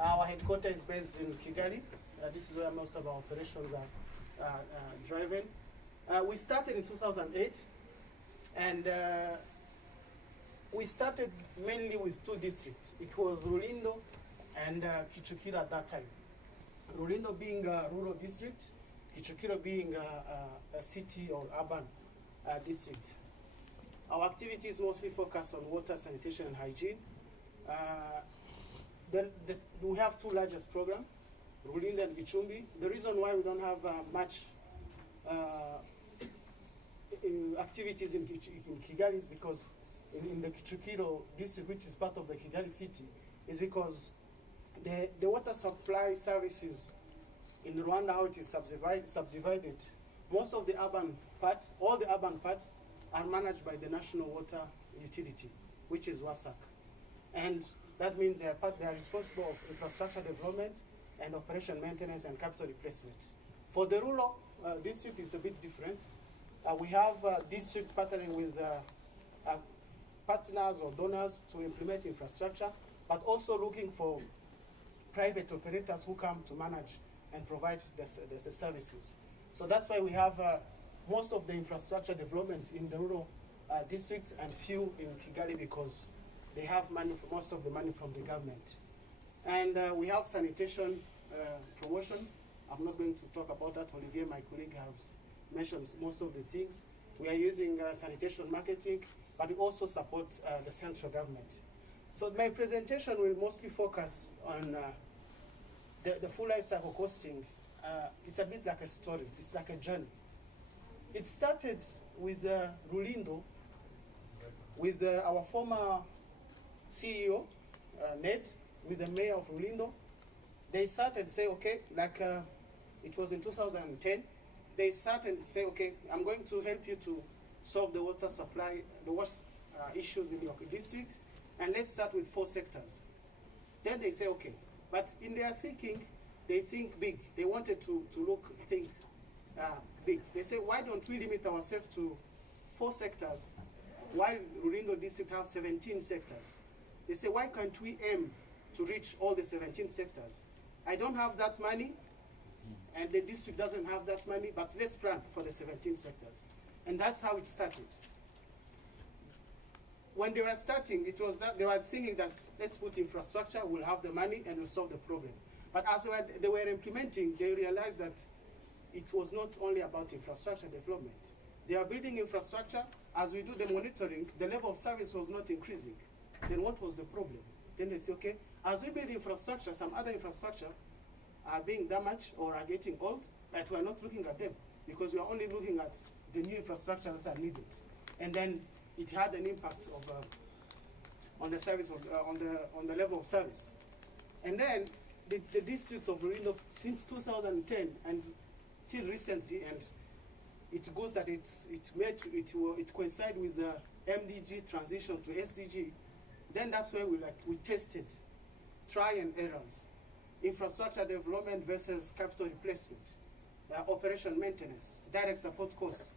Our headquarters is based in Kigali. This is where most of our operations are driven. We started in 2008, and we started mainly with two districts. It was Rulindo and Kichukiro at that time. Rulindo being a rural district, Kichukiro being a city or urban district. Our activities mostly focus on water, sanitation, and hygiene. We have two largest programs, Rulindo and Gicumbi. The reason why we don't have much activities in Kigali is because in the Kichukiro district, which is part of the Kigali city, is because the water supply services in Rwanda, how it is subdivided, most of the urban part, all the urban parts are managed by the National Water Utility, which is WASAC. And that means they are responsible for infrastructure development and operation maintenance and capital replacement. For the rural district, it's a bit different. We have district partnering with partners or donors to implement infrastructure, but also looking for private operators who come to manage and provide the services. So that's why we have most of the infrastructure development in the rural districts and few in Kigali, because they have most of the money from the government. And we have sanitation promotion. I'm not going to talk about that. Olivier, my colleague, has mentioned most of the things. We are using sanitation marketing, but we also support the central government. So my presentation will mostly focus on the full life cycle costing. It's a bit like a story. It's like a journey. It started with Rulindo, with our former CEO, Ned, with the mayor of Rulindo. They started to say, okay, like it was in 2010, they started to say, okay, I'm going to help you to solve the water supply, the water issues in your district, and let's start with 4 sectors. Then they say, okay, but in their thinking, they think big. They wanted to think big. They say, why don't we limit ourselves to 4 sectors, while Rulindo district have 17 sectors? They say, why can't we aim to reach all the 17 sectors? I don't have that money, and the district doesn't have that money, but let's plan for the 17 sectors. And that's how it started. When they were starting, it was that they were thinking that let's put infrastructure, we'll have the money, and we'll solve the problem. But as they were implementing, they realized that it was not only about infrastructure development. They are building infrastructure. As we do the monitoring, the level of service was not increasing. Then what was the problem? Then they say, okay, as we build infrastructure, some other infrastructure are being damaged or are getting old, but we are not looking at them, because we are only looking at the new infrastructure that are needed. And then it had an impact on the service on the level of service. And then the district of Rulindo, since 2010 and till recently, and it goes that it coincide with the MDG transition to SDG. Then that's where we tested, try and errors, infrastructure development versus capital replacement, operation maintenance, direct support costs.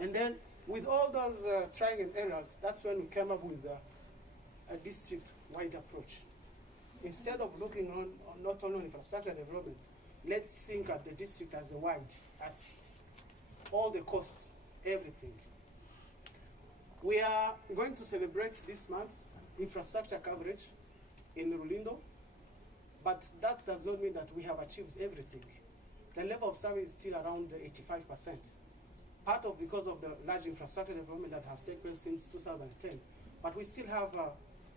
And then with all those trying and errors, that's when we came up with a district-wide approach. Instead of looking on not only on infrastructure development, let's think at the district as a wide, at all the costs, everything. We are going to celebrate this month infrastructure coverage in Rulindo, but that does not mean that we have achieved everything. The level of service is still around 85%. Part of because of the large infrastructure development that has taken place since 2010, but we still have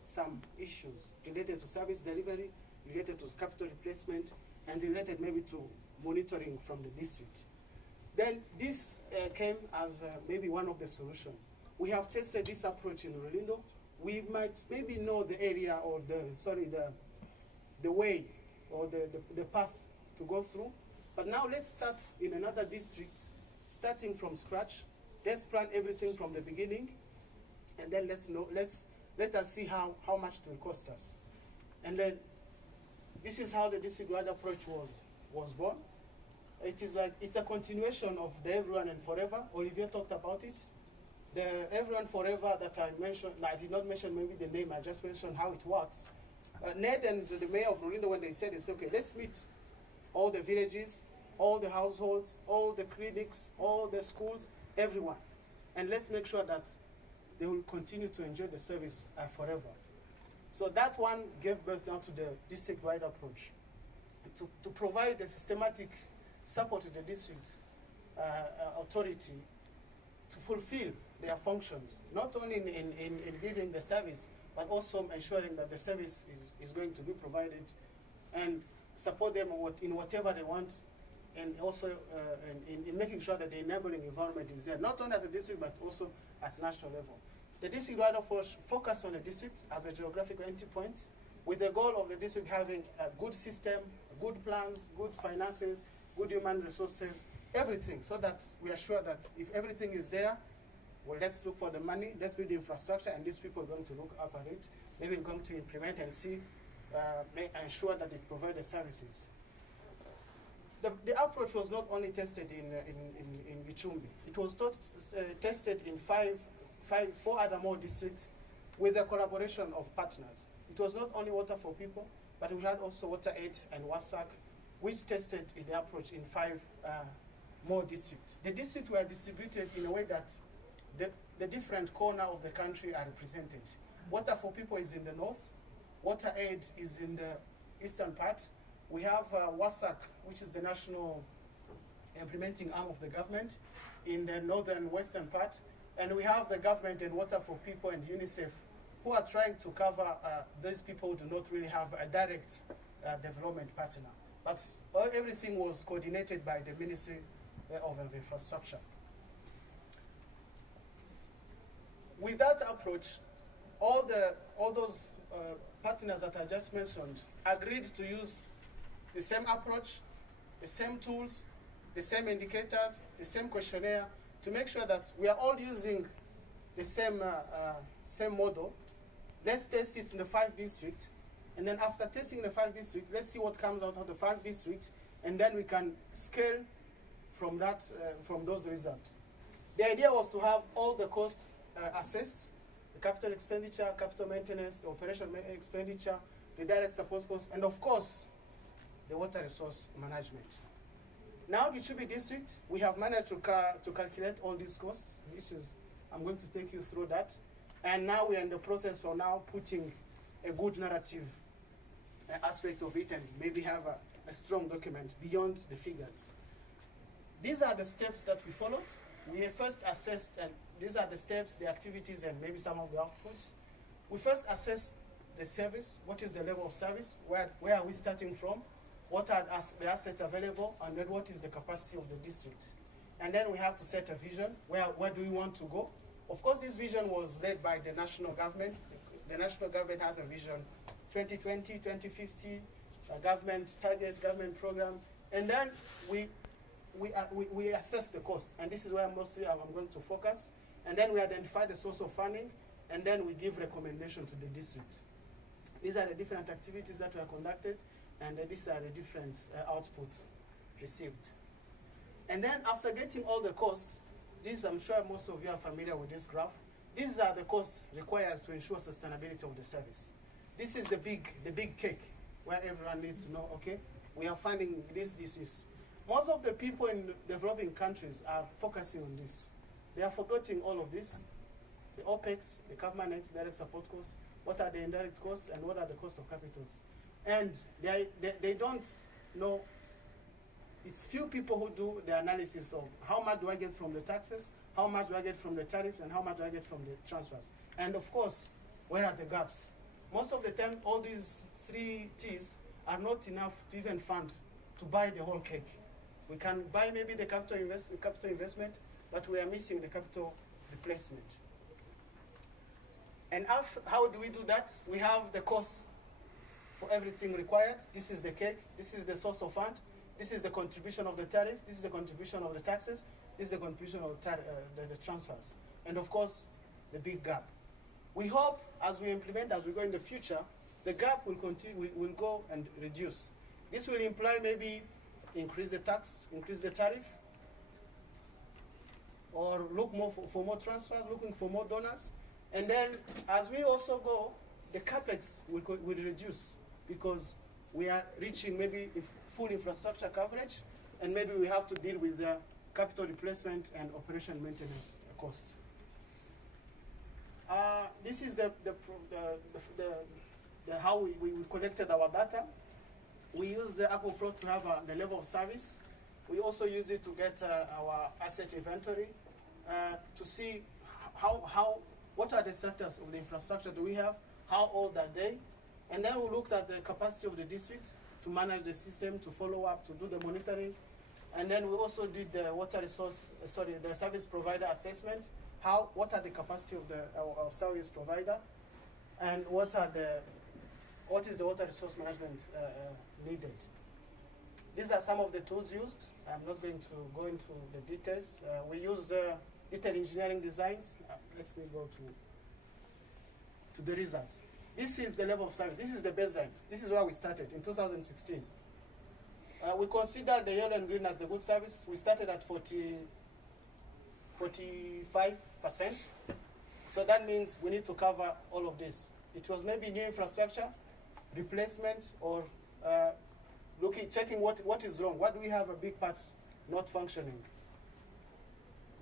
some issues related to service delivery, related to capital replacement, and related maybe to monitoring from the district. Then this came as maybe one of the solutions. We have tested this approach in Rulindo. We might maybe know the area or the way or the path to go through. But now let's start in another district, starting from scratch. Let's plan everything from the beginning, and then let us see how much it will cost us. And then this is how the district-wide approach was born. It is like, it's a continuation of the Everyone and Forever. Olivier talked about it. The Everyone Forever that I mentioned, I did not mention maybe the name, I just mentioned how it works. Ned and the mayor of Rwanda, when they said, okay, let's meet all the villages, all the households, all the clinics, all the schools, everyone. And let's make sure that they will continue to enjoy the service forever. So that one gave birth now to the district-wide approach, to provide a systematic support to the district authority to fulfill their functions, not only in giving the service, but also ensuring that the service is going to be provided, and support them in whatever they want, and also in making sure that the enabling environment is there, not only at the district, but also at national level. The district-wide approach focused on the district as a geographical entry point, with the goal of the district having a good system, good plans, good finances, good human resources, everything, so that we are sure that if everything is there, well, let's look for the money, let's build the infrastructure, and these people are going to look after it. They will going to implement and see, ensure that it provides the services. The approach was not only tested in Gicumbi. It was tested in four other more districts with the collaboration of partners. It was not only Water for People, but we had also Water Aid and WASAC, which tested the approach in 5 more districts. The districts were distributed in a way that the different corners of the country are represented. Water for People is in the north, Water Aid is in the eastern part. We have WASAC, which is the national implementing arm of the government, in the northern western part. And we have the government and Water for People and UNICEF, who are trying to cover those people who do not really have a direct development partner. But everything was coordinated by the Ministry of Infrastructure. With that approach, all those partners that I just mentioned agreed to use the same approach, the same tools, the same indicators, the same questionnaire, to make sure that we are all using the same model. Let's test it in the 5 districts, and then after testing the 5 districts, let's see what comes out of the 5 districts, and then we can scale from that, from those results. The idea was to have all the costs assessed: the capital expenditure, capital maintenance, the operational expenditure, the direct support costs, and of course, the water resource management. Now, it should be district. We have managed to calculate all these costs, which is, I'm going to take you through that. And now we are in the process of now putting a good narrative aspect of it, and maybe have a strong document beyond the figures. These are the steps that we followed. We first assessed, and these are the steps, the activities, and maybe some of the outputs. We first assessed the service. What is the level of service? Where are we starting from? What are the assets available? And then what is the capacity of the district? And then we have to set a vision. Where do we want to go? Of course, this vision was led by the national government. The national government has a vision, 2020, 2050, government target, government program. And then we assess the cost. And this is where mostly I'm going to focus. And then we identify the source of funding, and then we give recommendation to the district. These are the different activities that were conducted, and these are the different outputs received. And then after getting all the costs, I'm sure most of you are familiar with this graph. These are the costs required to ensure sustainability of the service. This is the big cake, where everyone needs to know, okay, we are finding this is. Most of the people in developing countries are focusing on this. They are forgetting all of this: the OPEX, the CAPMANEX, direct support costs, what are the indirect costs, and what are the costs of capitals. And they don't know. It's few people who do the analysis of how much do I get from the taxes, how much do I get from the tariffs, and how much do I get from the transfers. And of course, where are the gaps? Most of the time, all these 3 T's are not enough to even fund to buy the whole cake. We can buy maybe the capital investment, but we are missing the capital replacement. And how do we do that? We have the costs for everything required. This is the cake. This is the source of fund. This is the contribution of the tariff. This is the contribution of the taxes. This is the contribution of the transfers. And of course, the big gap. We hope as we implement, as we go in the future, the gap will continue, will go and reduce. This will imply maybe increase the tax, increase the tariff, or look more for more transfers, looking for more donors. And then as we also go, the capex will reduce because we are reaching maybe full infrastructure coverage, and maybe we have to deal with the capital replacement and operation maintenance costs. This is how we collected our data. We use the Aquaflow to have the level of service. We also use it to get our asset inventory to see what are the sectors of the infrastructure do we have, how old are they, and then we looked at the capacity of the district to manage the system, to follow up, to do the monitoring, and then we also did the the service provider assessment. What are the capacity of our service provider, and what is the water resource management needed. These are some of the tools used. I'm not going to go into the details. We used detailed engineering designs. Let me go to the result. This is the level of service. This is the baseline. This is where we started in 2016. We consider the yellow and green as the good service. We started at 45%. So that means we need to cover all of this. It was maybe new infrastructure, replacement, or checking what is wrong. What do we have a big part not functioning?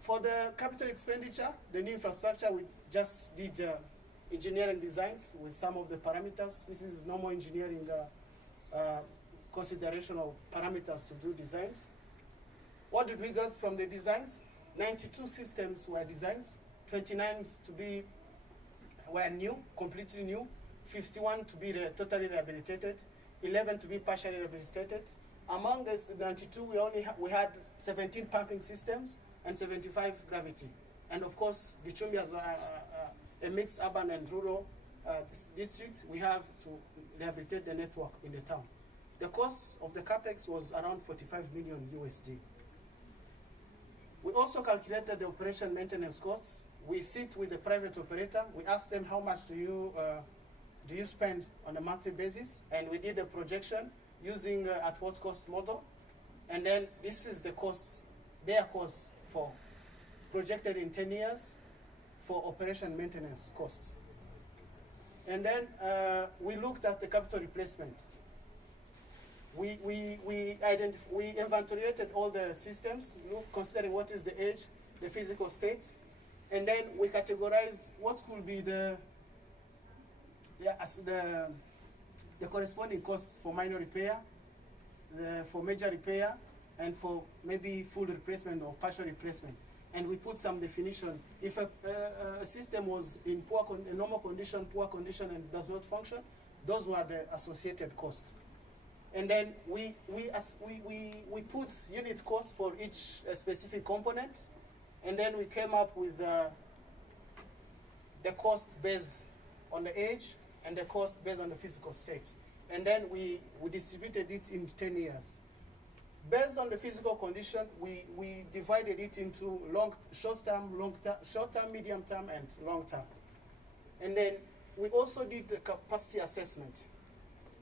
For the capital expenditure, the new infrastructure, we just did engineering designs with some of the parameters. This is normal engineering consideration of parameters to do designs. What did we get from the designs? 92 systems were designs, 29 were new, completely new, 51 to be totally rehabilitated, 11 to be partially rehabilitated. Among the 92, we had 17 pumping systems and 75 gravity. And of course, Gicumbi has a mixed urban and rural district. We have to rehabilitate the network in the town. The cost of the capex was around 45 million USD. We also calculated the operation maintenance costs. We sit with the private operator. We ask them how much do you spend on a monthly basis, and we did a projection using at what cost model, and then this is the costs, their costs for projected in 10 years for operation maintenance costs. And then we looked at the capital replacement. We inventoriated all the systems, considering what is the age, the physical state, and then we categorized what could be the corresponding costs for minor repair, for major repair, and for maybe full replacement or partial replacement. And we put some definition. If a system was in normal condition, poor condition, and does not function, those were the associated costs. And then we put unit costs for each specific component, and then we came up with the cost based on the age and the cost based on the physical state. And then we distributed it in 10 years. Based on the physical condition, we divided it into short-term, medium-term, and long-term. And then we also did the capacity assessment.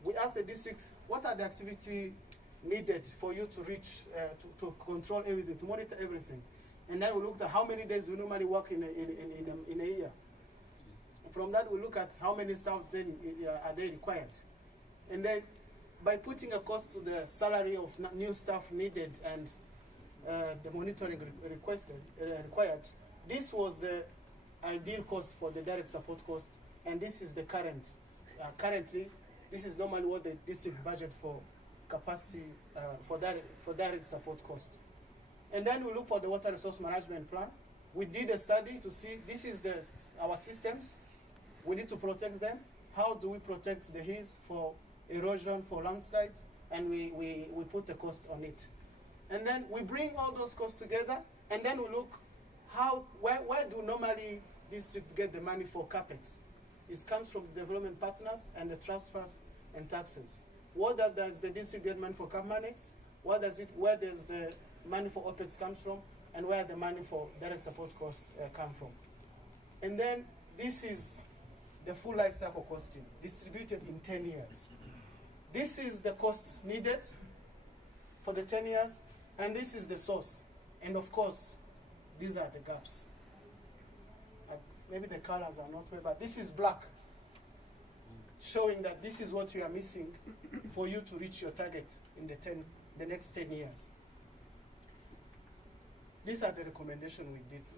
We asked the district, what are the activity needed for you to reach, to control everything, to monitor everything? And then we looked at how many days we normally work in a year. From that, we look at how many staff then are they required. And then by putting a cost to the salary of new staff needed and the monitoring required, this was the ideal cost for the direct support cost, and this is the current. Currently, this is normally what the district budget for capacity for direct support cost. And then we look for the water resource management plan. We did a study to see this is our systems. We need to protect them. How do we protect the hills for erosion, for landslides? And we put the cost on it. And then we bring all those costs together, and then we look where do normally districts get the money for capex? It comes from development partners and the transfers and taxes. What does the district get money for CapManex? Where does the money for OPEX comes from, and where the money for direct support costs come from? And then this is the full life cycle costing, distributed in 10 years. This is the costs needed for the 10 years, and this is the source. And of course, these are the gaps. Maybe the colors are not well, but this is black. showing that this is what you are missing for you to reach your target in the next 10 years. These are the recommendations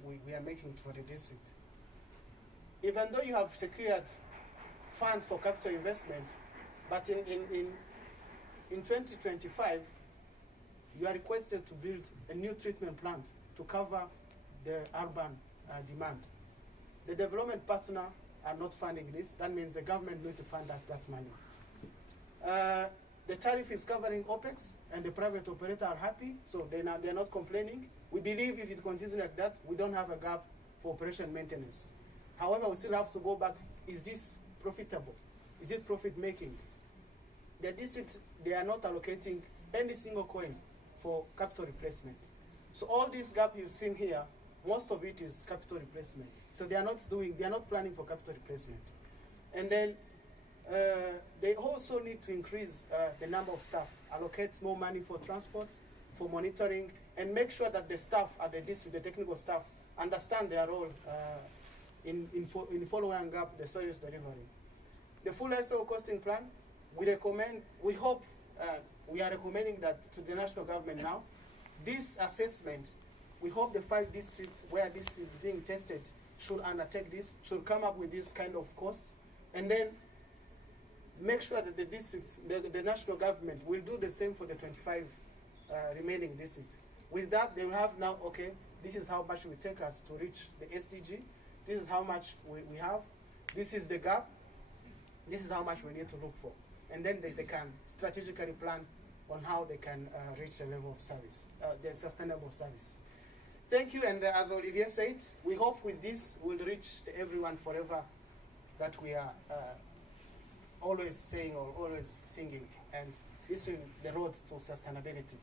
we are making for the district. Even though you have secured funds for capital investment, but in 2025, you are requested to build a new treatment plant to cover the urban demand. The development partner are not funding this. That means the government needs to fund that money. The tariff is covering OPEX, and the private operator are happy, so they're not complaining. We believe if it continues like that, we don't have a gap for operation maintenance. However, we still have to go back. Is this profitable? Is it profit making? The district, they are not allocating any single coin for capital replacement. So all this gap you've seen here, most of it is capital replacement. So they are not planning for capital replacement. And then they also need to increase the number of staff, allocate more money for transport, for monitoring, and make sure that the staff at the district, the technical staff, understand their role in following up the service delivery. The full SO costing plan, we hope, we are recommending that to the national government now. This assessment, we hope the 5 districts where this is being tested should undertake this, should come up with this kind of costs, and then make sure that the districts, the national government will do the same for the 25 remaining districts. With that, they will have now, okay, this is how much it will take us to reach the SDG. This is how much we have. This is the gap. This is how much we need to look for. And then they can strategically plan on how they can reach the level of service, the sustainable service. Thank you, and as Olivier said, we hope with this we'll reach the everyone forever that we are always saying or always singing, and this is the road to sustainability.